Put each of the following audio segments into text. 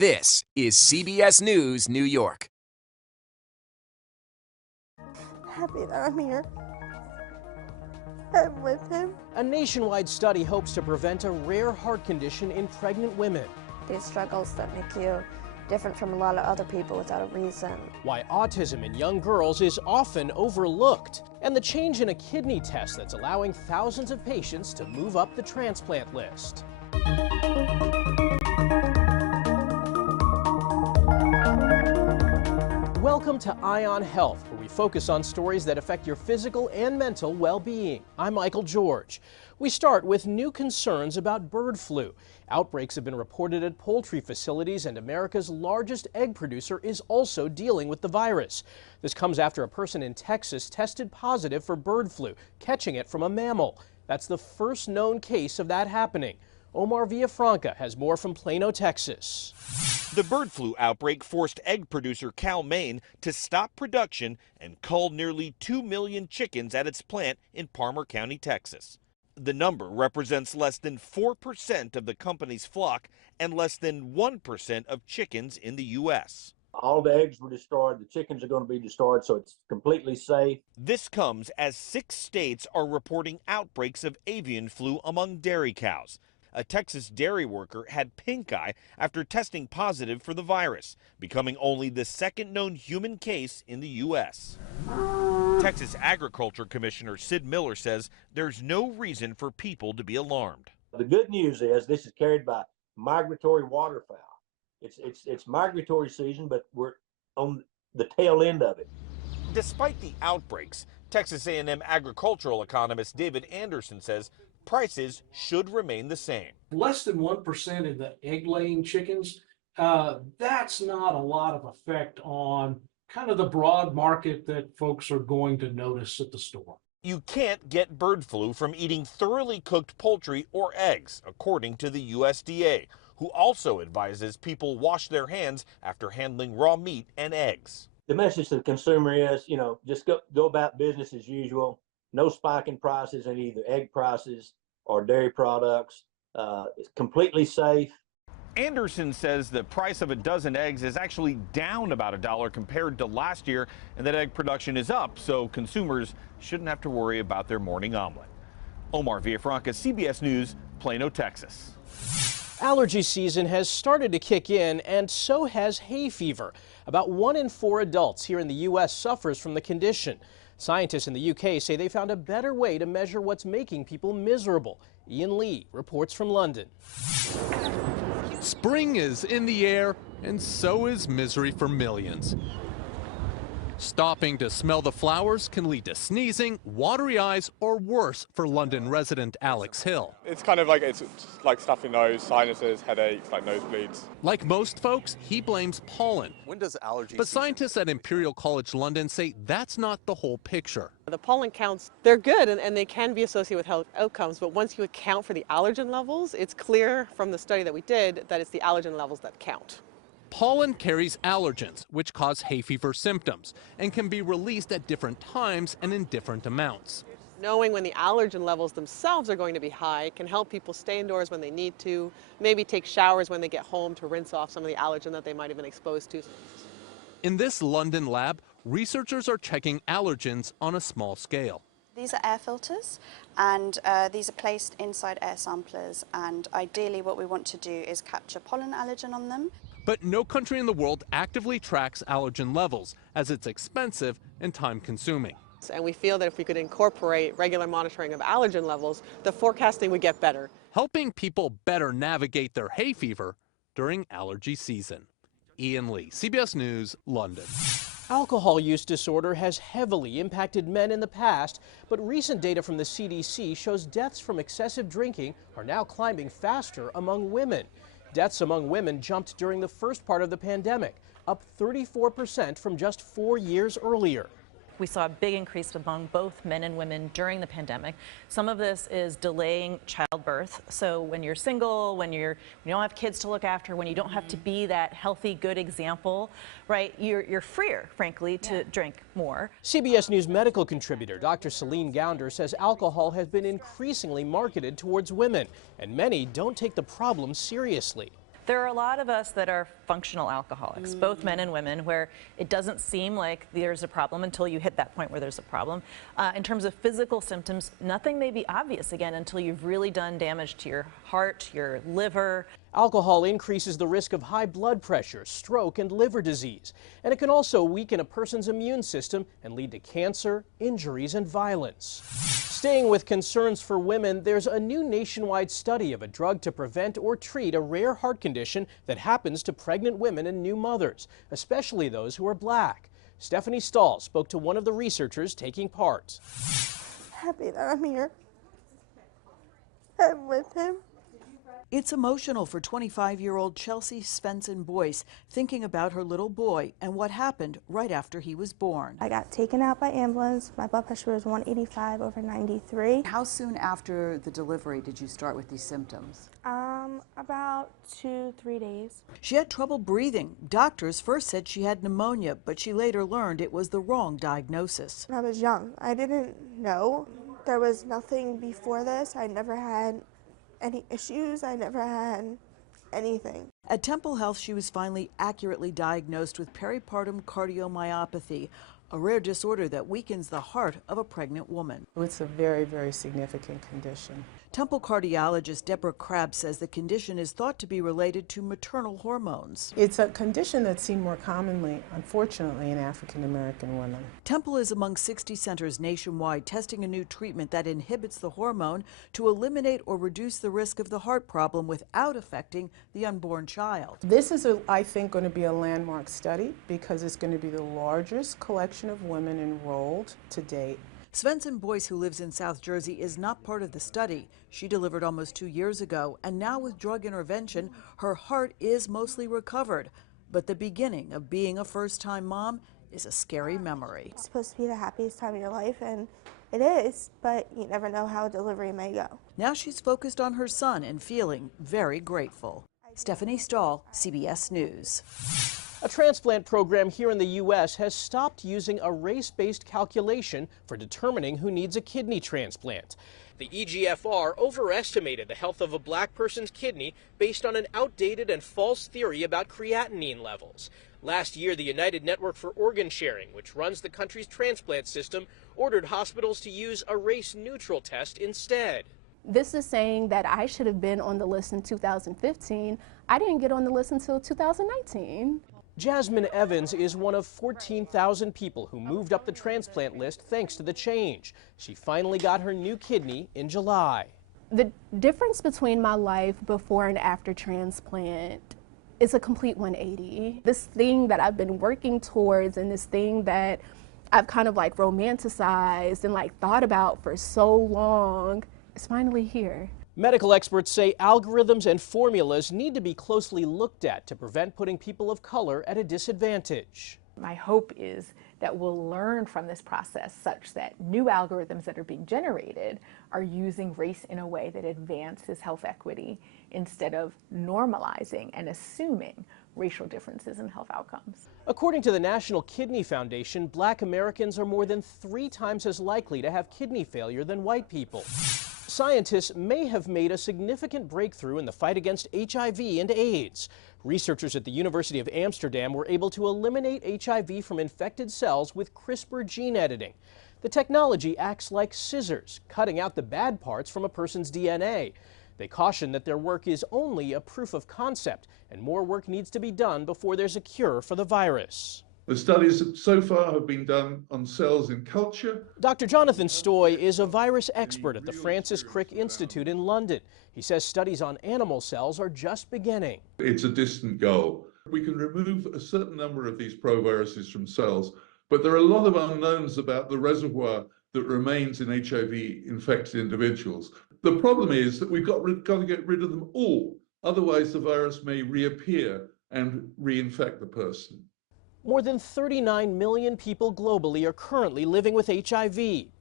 This is CBS News, New York. Happy that I'm here. I'm with him. A nationwide study hopes to prevent a rare heart condition in pregnant women. These struggles that make you different from a lot of other people without a reason. Why autism in young girls is often overlooked. And the change in a kidney test that's allowing thousands of patients to move up the transplant list. Welcome to Ion Health, where we focus on stories that affect your physical and mental well-being. I'm Michael George. We start with new concerns about bird flu. Outbreaks have been reported at poultry facilities, and America's largest egg producer is also dealing with the virus. This comes after a person in Texas tested positive for bird flu, catching it from a mammal. That's the first known case of that happening. Omar Villafranca has more from Plano, Texas. The bird flu outbreak forced egg producer Cal-Maine to stop production and cull nearly 2 million chickens at its plant in Palmer County, Texas. The number represents less than 4% of the company's flock and less than 1% of chickens in the U.S. All the eggs were destroyed. The chickens are going to be destroyed, so it's completely safe. This comes as 6 states are reporting outbreaks of avian flu among dairy cows. A Texas dairy worker had pink eye after testing positive for the virus, becoming only the second known human case in the U.S. Texas Agriculture Commissioner Sid Miller says there's no reason for people to be alarmed. The good news is this is carried by migratory waterfowl. It's migratory season, but we're on the tail end of it. Despite the outbreaks, Texas A&M agricultural economist David Anderson says prices should remain the same. Less than 1% in the egg-laying chickens, that's not a lot of effect on kind of the broad market that folks are going to notice at the store. You can't get bird flu from eating thoroughly cooked poultry or eggs, according to the USDA, who also advises people wash their hands after handling raw meat and eggs. The message to the consumer is, just go about business as usual. No spike in prices in either egg prices or dairy products. It's completely safe. Anderson says the price of a dozen eggs is actually down about $1 compared to last year, and that egg production is up, so consumers shouldn't have to worry about their morning omelet. Omar Villafranca, CBS News, Plano, Texas. Allergy season has started to kick in, and so has hay fever. About 1 in 4 adults here in the U.S. suffers from the condition. Scientists in the UK say they found a better way to measure what's making people miserable. Ian Lee reports from London. Spring is in the air, and so is misery for millions. Stopping to smell the flowers can lead to sneezing, watery eyes, or worse for London resident Alex Hill. It's kind of like stuffy nose, sinuses, headaches, like nosebleeds. Like most folks, he blames pollen. When does allergy But scientists at Imperial College London say that's not the whole picture. The pollen counts, they're good and they can be associated with health outcomes, but once you account for the allergen levels, it's clear from the study that we did that it's the allergen levels that count. Pollen carries allergens, which cause hay fever symptoms, and can be released at different times and in different amounts. Knowing when the allergen levels themselves are going to be high can help people stay indoors when they need to, maybe take showers when they get home to rinse off some of the allergen that they might have been exposed to. In this London lab, researchers are checking allergens on a small scale. These are air filters, and these are placed inside air samplers, and ideally what we want to do is capture pollen allergen on them. But no country in the world actively tracks allergen levels, as it's expensive and time-consuming. And we feel that if we could incorporate regular monitoring of allergen levels, the forecasting would get better. Helping people better navigate their hay fever during allergy season. Ian Lee, CBS News, London. Alcohol use disorder has heavily impacted men in the past, but recent data from the CDC shows deaths from excessive drinking are now climbing faster among women. Deaths among women jumped during the first part of the pandemic, up 34% from just 4 years earlier. We saw a big increase among both men and women during the pandemic. Some of this is delaying childbirth. So when you're single, when you don't have kids to look after, when you don't have to be that healthy, good example, right, you're freer, frankly, to drink more. CBS News medical contributor Dr. Celine Gounder says alcohol has been increasingly marketed towards women, and many don't take the problem seriously. There are a lot of us that are functional alcoholics, both men and women, where it doesn't seem like there's a problem until you hit that point where there's a problem. In terms of physical symptoms, nothing may be obvious again until you've really done damage to your heart, your liver. Alcohol increases the risk of high blood pressure, stroke, and liver disease. And it can also weaken a person's immune system and lead to cancer, injuries, and violence. Staying with concerns for women, there's a new nationwide study of a drug to prevent or treat a rare heart condition that happens to pregnant women and new mothers, especially those who are black. Stephanie Stahl spoke to one of the researchers taking part. Happy that I'm here. I'm with him. It's emotional for 25-year-old Chelsea Svensson Boyce, thinking about her little boy and what happened right after he was born. I got taken out by ambulance. My blood pressure was 185 over 93. How soon after the delivery did you start with these symptoms? About 2-3 days. She had trouble breathing. Doctors first said she had pneumonia, but she later learned it was the wrong diagnosis. I was young. I didn't know. There was nothing before this. I never had any issues. I never had anything. At Temple Health, she was finally accurately diagnosed with peripartum cardiomyopathy, a rare disorder that weakens the heart of a pregnant woman. It's a very, very significant condition. Temple cardiologist Deborah Crabb says the condition is thought to be related to maternal hormones. It's a condition that's seen more commonly, unfortunately, in African American women. Temple is among 60 centers nationwide testing a new treatment that inhibits the hormone to eliminate or reduce the risk of the heart problem without affecting the unborn child. This is, I think, going to be a landmark study because it's going to be the largest collection of women enrolled to date. Svensson Boyce, who lives in South Jersey, is not part of the study. She delivered almost 2 years ago, and now with drug intervention, her heart is mostly recovered. But the beginning of being a first-time mom is a scary memory. It's supposed to be the happiest time of your life, and it is, but you never know how a delivery may go. Now she's focused on her son and feeling very grateful. Stephanie Stahl, CBS News. A transplant program here in the U.S. has stopped using a race-based calculation for determining who needs a kidney transplant. The EGFR overestimated the health of a black person's kidney based on an outdated and false theory about creatinine levels. Last year, the United Network for Organ Sharing, which runs the country's transplant system, ordered hospitals to use a race-neutral test instead. This is saying that I should have been on the list in 2015. I didn't get on the list until 2019. Jasmine Evans is one of 14,000 people who moved up the transplant list thanks to the change. She finally got her new kidney in July. The difference between my life before and after transplant is a complete 180. This thing that I've been working towards and this thing that I've kind of like romanticized and like thought about for so long is finally here. Medical experts say algorithms and formulas need to be closely looked at to prevent putting people of color at a disadvantage. My hope is that we'll learn from this process such that new algorithms that are being generated are using race in a way that advances health equity instead of normalizing and assuming racial differences in health outcomes. According to the National Kidney Foundation, black Americans are more than 3 times as likely to have kidney failure than white people. Scientists may have made a significant breakthrough in the fight against HIV and AIDS. Researchers at the University of Amsterdam were able to eliminate HIV from infected cells with CRISPR gene editing. The technology acts like scissors, cutting out the bad parts from a person's DNA. They caution that their work is only a proof of concept, and more work needs to be done before there's a cure for the virus. The studies so far have been done on cells in culture. Dr. Jonathan Stoy is a virus expert at the Francis Crick Institute in London. He says studies on animal cells are just beginning. It's a distant goal. We can remove a certain number of these proviruses from cells, but there are a lot of unknowns about the reservoir that remains in HIV-infected individuals. The problem is that we've got to get rid of them all. Otherwise, the virus may reappear and reinfect the person. More than 39 million people globally are currently living with HIV,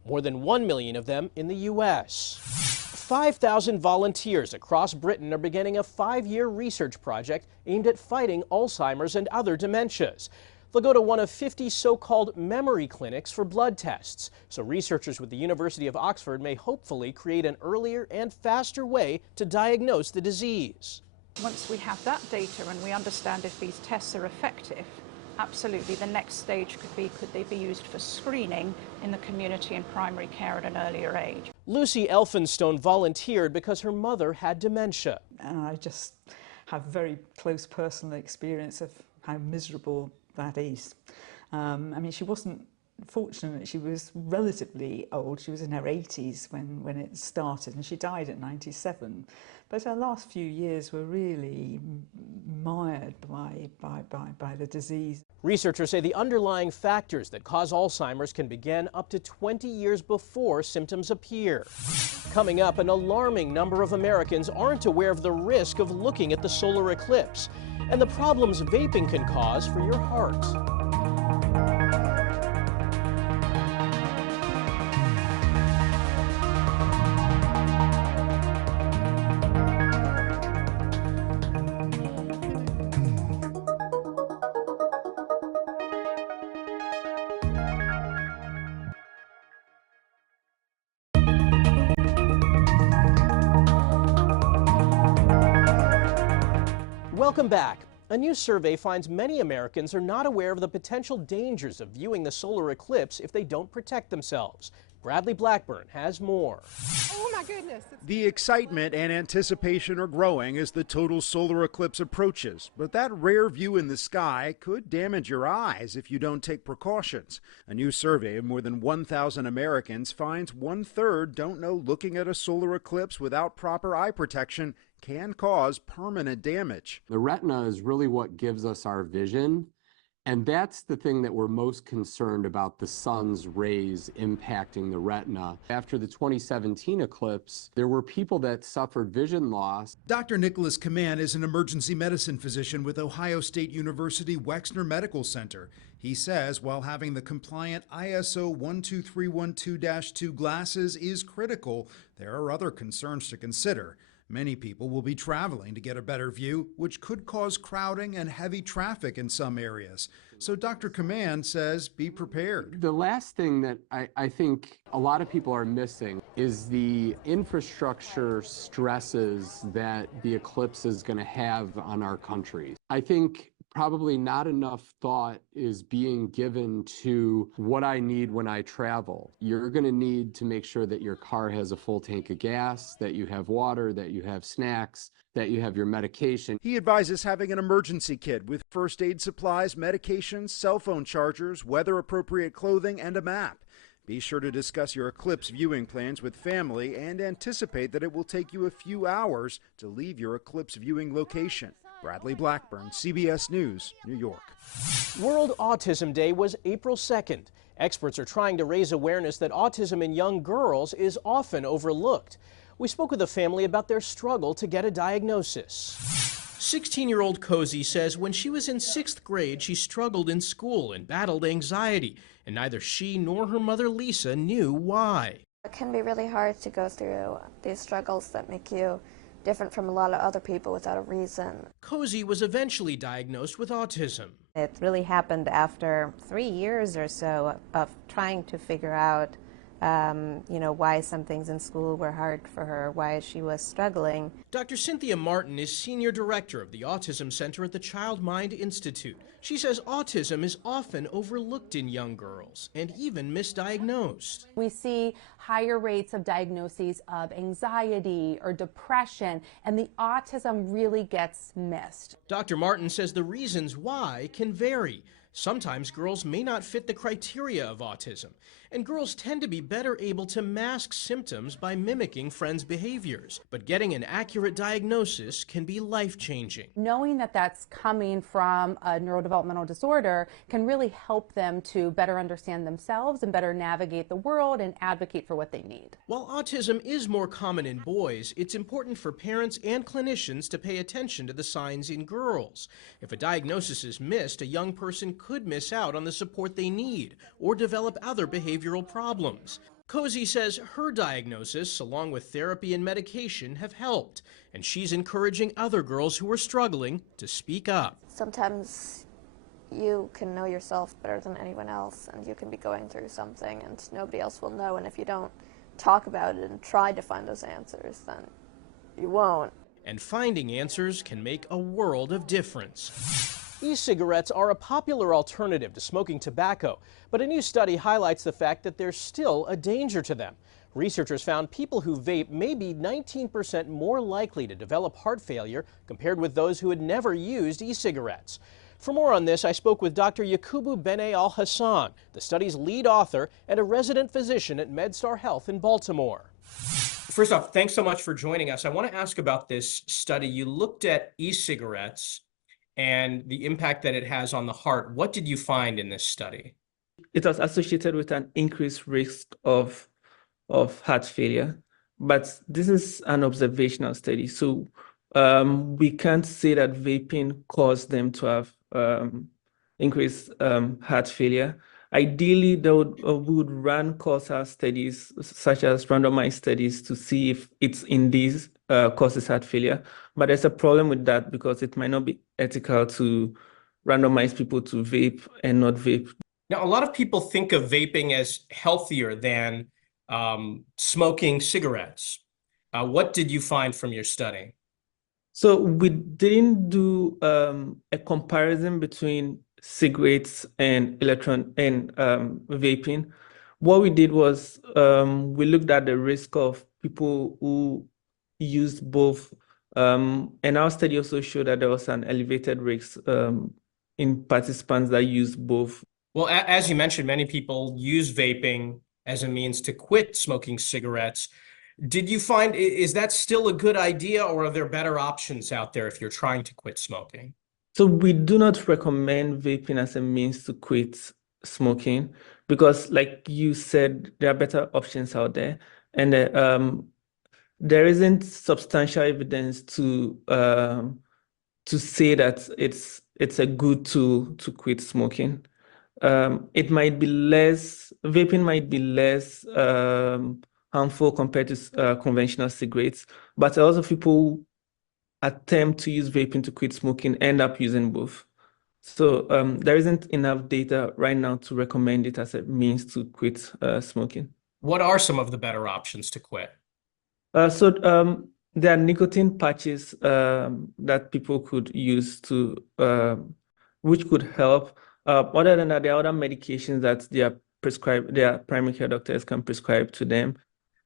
more than 1 million of them in the U.S. 5,000 volunteers across Britain are beginning a 5-year research project aimed at fighting Alzheimer's and other dementias. They'll go to one of 50 so-called memory clinics for blood tests, so researchers with the University of Oxford may hopefully create an earlier and faster way to diagnose the disease. Once we have that data and we understand if these tests are effective, absolutely the next stage could they be used for screening in the community and primary care at an earlier age. Lucy Elphinstone volunteered because her mother had dementia. And I just have very close personal experience of how miserable that is. I mean, she wasn't fortunate, she was relatively old. She was in her 80s when it started, and she died at 97. But her last few years were really mired by the disease. Researchers say the underlying factors that cause Alzheimer's can begin up to 20 years before symptoms appear. Coming up, an alarming number of Americans aren't aware of the risk of looking at the solar eclipse and the problems vaping can cause for your heart. Welcome back. A new survey finds many Americans are not aware of the potential dangers of viewing the solar eclipse if they don't protect themselves. Bradley Blackburn has more. Oh my goodness. The excitement and anticipation are growing as the total solar eclipse approaches, but that rare view in the sky could damage your eyes if you don't take precautions. A new survey of more than 1,000 Americans finds 1/3 don't know looking at a solar eclipse without proper eye protection can cause permanent damage. The retina is really what gives us our vision, and that's the thing that we're most concerned about, the sun's rays impacting the retina. After the 2017 eclipse, there were people that suffered vision loss. Dr. Nicholas Kaman is an emergency medicine physician with Ohio State University Wexner Medical Center. He says while having the compliant ISO 12312-2 glasses is critical, there are other concerns to consider. Many people will be traveling to get a better view, which could cause crowding and heavy traffic in some areas. So Dr. Kaman says be prepared. The last thing that I think a lot of people are missing is the infrastructure stresses that the eclipse is going to have on our country. I think probably not enough thought is being given to what I need when I travel. You're going to need to make sure that your car has a full tank of gas, that you have water, that you have snacks, that you have your medication. He advises having an emergency kit with first aid supplies, medications, cell phone chargers, weather-appropriate clothing, and a map. Be sure to discuss your eclipse viewing plans with family and anticipate that it will take you a few hours to leave your eclipse viewing location. Bradley Blackburn, CBS News, New York. World Autism Day was April 2nd. Experts are trying to raise awareness that autism in young girls is often overlooked. We spoke with a family about their struggle to get a diagnosis. 16-year-old Cozy says when she was in 6th grade, she struggled in school and battled anxiety, and neither she nor her mother Lisa knew why. It can be really hard to go through these struggles that make you different from a lot of other people without a reason. Cozy was eventually diagnosed with autism. It really happened after 3 years or so of trying to figure out why some things in school were hard for her, why she was struggling. Dr. Cynthia Martin is Senior Director of the Autism Center at the Child Mind Institute. She says autism is often overlooked in young girls and even misdiagnosed. We see higher rates of diagnoses of anxiety or depression, and the autism really gets missed. Dr. Martin says the reasons why can vary. Sometimes girls may not fit the criteria of autism, and girls tend to be better able to mask symptoms by mimicking friends' behaviors. But getting an accurate diagnosis can be life-changing. Knowing that that's coming from a neurodevelopmental disorder can really help them to better understand themselves and better navigate the world and advocate for what they need. While autism is more common in boys, it's important for parents and clinicians to pay attention to the signs in girls. If a diagnosis is missed, a young person could miss out on the support they need or develop other behavioral problems. Cozy says her diagnosis, along with therapy and medication, have helped, and she's encouraging other girls who are struggling to speak up. Sometimes you can know yourself better than anyone else, and you can be going through something and nobody else will know, and if you don't talk about it and try to find those answers, then you won't. And finding answers can make a world of difference. E-cigarettes are a popular alternative to smoking tobacco, but a new study highlights the fact that there's still a danger to them. Researchers found people who vape may be 19% more likely to develop heart failure compared with those who had never used e-cigarettes. For more on this, I spoke with Dr. Yakubu Bene Al-Hassan, the study's lead author and a resident physician at MedStar Health in Baltimore. First off, thanks so much for joining us. I want to ask about this study. You looked at e-cigarettes and the impact that it has on the heart. What did you find in this study? It was associated with an increased risk of heart failure, but this is an observational study. So we can't say that vaping caused them to have increased heart failure. Ideally, we would run causal studies, such as randomized studies, to see if it's indeed causes heart failure. But there's a problem with that because it might not be ethical to randomize people to vape and not vape. Now, a lot of people think of vaping as healthier than smoking cigarettes. What did you find from your study? So we didn't do a comparison between cigarettes and vaping. What we did was we looked at the risk of people who used both, and our study also showed that there was an elevated risk in participants that used both. Well, as you mentioned, many people use vaping as a means to quit smoking cigarettes. Did you find, is that still a good idea, or are there better options out there if you're trying to quit smoking? So we do not recommend vaping as a means to quit smoking because, like you said, there are better options out there, and there isn't substantial evidence to say that it's a good tool to quit smoking. It might be less, vaping might be less harmful compared to conventional cigarettes, but a lot of people attempt to use vaping to quit smoking end up using both. So there isn't enough data right now to recommend it as a means to quit smoking. What are some of the better options to quit? There are nicotine patches that people could use to, which could help. Other than that, there are other medications that their primary care doctors can prescribe to them.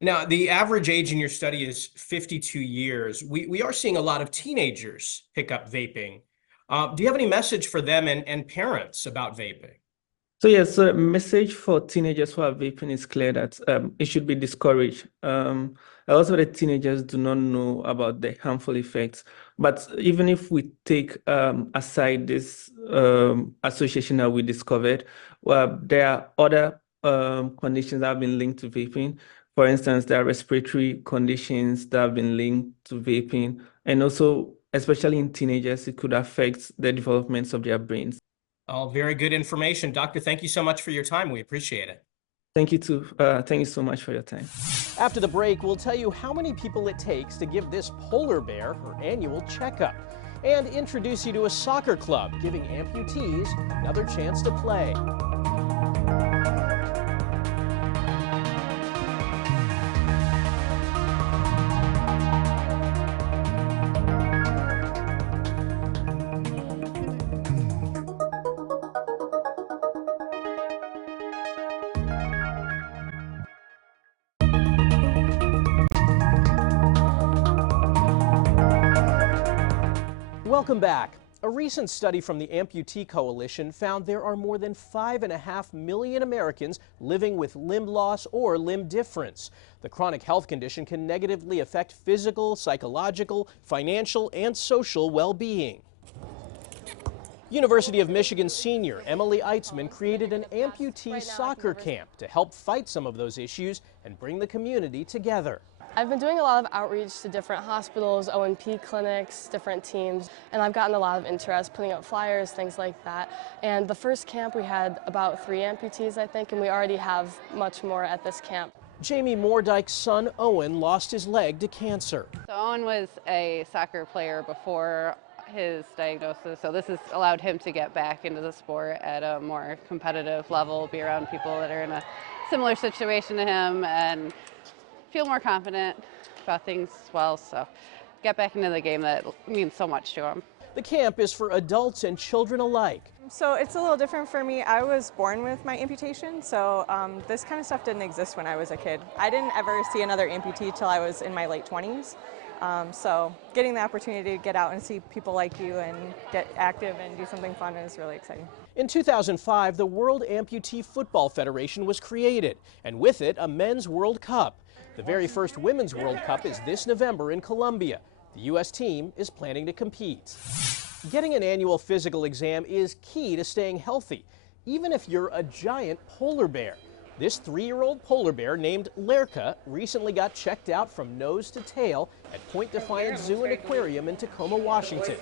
Now, the average age in your study is 52 years. We are seeing a lot of teenagers pick up vaping. Do you have any message for them and parents about vaping? So yes, so a message for teenagers who are vaping is clear that it should be discouraged. A lot of the teenagers do not know about the harmful effects. But even if we take aside this association that we discovered, there are other conditions that have been linked to vaping. For instance, there are respiratory conditions that have been linked to vaping, and also, especially in teenagers, it could affect the developments of their brains. All very good information. Doctor, thank you so much for your time. We appreciate it. Thank you too. Thank you so much for your time. After the break, we'll tell you how many people it takes to give this polar bear her annual checkup, and introduce you to a soccer club giving amputees another chance to play. Welcome back. A recent study from the Amputee Coalition found there are more than 5.5 million Americans living with limb loss or limb difference. The chronic health condition can negatively affect physical, psychological, financial, and social well-being. University of Michigan senior Emily Eitzman created an Amputee Soccer camp to help fight some of those issues and bring the community together. I've been doing a lot of outreach to different hospitals, O&P clinics, different teams, and I've gotten a lot of interest putting up flyers, things like that. And the first camp we had about 3 amputees, I think, and we already have much more at this camp. Jamie Moordike's son Owen lost his leg to cancer. So Owen was a soccer player before his diagnosis, so this has allowed him to get back into the sport at a more competitive level, be around people that are in a similar situation to him, and feel more confident about things as well. So get back into the game that means so much to them. The camp is for adults and children alike. So it's a little different for me. I was born with my amputation, so this kind of stuff didn't exist when I was a kid. I didn't ever see another amputee till I was in my late 20s. So getting the opportunity to get out and see people like you and get active and do something fun is really exciting. In 2005, the World Amputee Football Federation was created, and with it, a Men's World Cup. The very first Women's World Cup is this November in Colombia. The U.S. team is planning to compete. Getting an annual physical exam is key to staying healthy, even if you're a giant polar bear. This 3-year-old polar bear named Lerka recently got checked out from nose to tail at Point Defiance Zoo and Aquarium in Tacoma, Washington.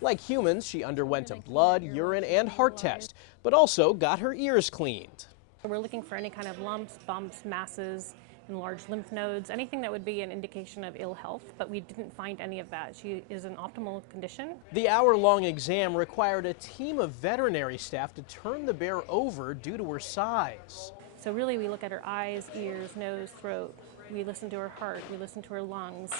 Like humans, she underwent a blood, urine, and heart test, but also got her ears cleaned. We're looking for any kind of lumps, bumps, masses, enlarged lymph nodes, anything that would be an indication of ill health, but we didn't find any of that. She is in optimal condition. The hour-long exam required a team of veterinary staff to turn the bear over due to her size. So really we look at her eyes, ears, nose, throat. We listen to her heart, we listen to her lungs,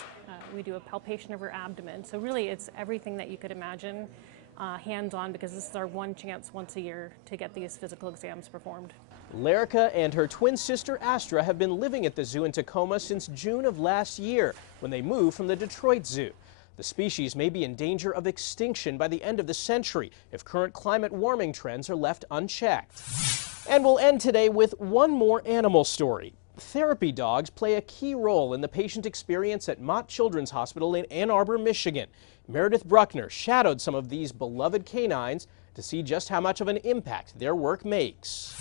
we do a palpation of her abdomen. So really it's everything that you could imagine, hands-on, because this is our one chance once a year to get these physical exams performed. Lerka and her twin sister Astra have been living at the zoo in Tacoma since June of last year, when they moved from the Detroit Zoo. The species may be in danger of extinction by the end of the century if current climate warming trends are left unchecked. And we'll end today with one more animal story. Therapy dogs play a key role in the patient experience at Mott Children's Hospital in Ann Arbor, Michigan. Meredith Bruckner shadowed some of these beloved canines to see just how much of an impact their work makes.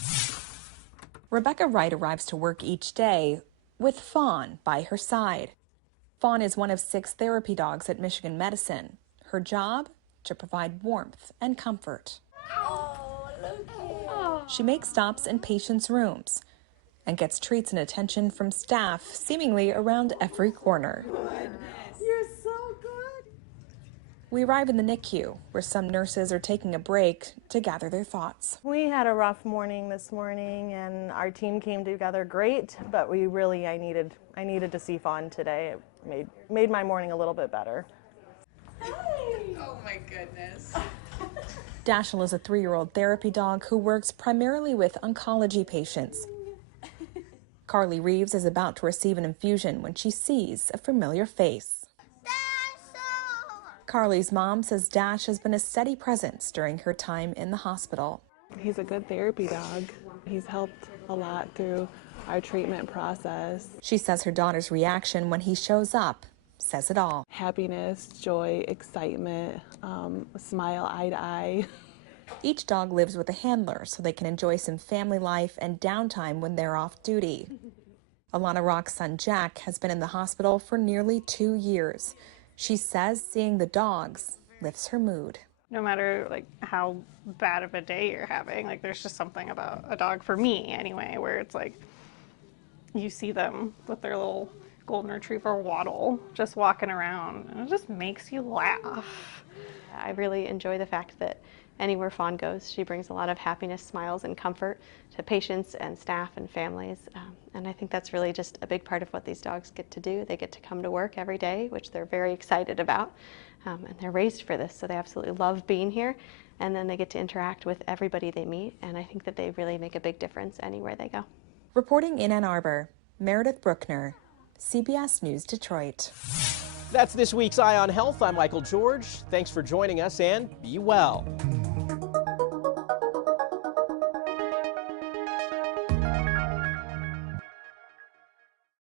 Rebecca Wright arrives to work each day with Fawn by her side. Fawn is one of 6 therapy dogs at Michigan Medicine. Her job? To provide warmth and comfort. She makes stops in patients' rooms and gets treats and attention from staff seemingly around every corner. You're so good. We arrive in the NICU, where some nurses are taking a break to gather their thoughts. We had a rough morning this morning, and our team came together great, but I needed to see Fawn today. It made my morning a little bit better. Oh my goodness. Dashiell is a 3-year-old therapy dog who works primarily with oncology patients. Carly Reeves is about to receive an infusion when she sees a familiar face. Carly's mom says Dash has been a steady presence during her time in the hospital. He's a good therapy dog. He's helped a lot through our treatment process. She says her daughter's reaction when he shows up says it all. Happiness, joy, excitement, smile eye to eye. Each dog lives with a handler so they can enjoy some family life and downtime when they're off duty. Alana Rock's son Jack has been in the hospital for nearly 2 years. She says seeing the dogs lifts her mood. No matter how bad of a day you're having, there's just something about a dog, for me anyway, where it's you see them with their little golden retriever waddle just walking around, and it just makes you laugh. I really enjoy the fact that anywhere Fawn goes, she brings a lot of happiness, smiles, and comfort to patients and staff and families. And I think that's really just a big part of what these dogs get to do. They get to come to work every day, which they're very excited about. And they're raised for this, so they absolutely love being here. And then they get to interact with everybody they meet. And I think that they really make a big difference anywhere they go. Reporting in Ann Arbor, Meredith Bruckner, CBS News Detroit. That's this week's Eye on Health. I'm Michael George. Thanks for joining us, and be well.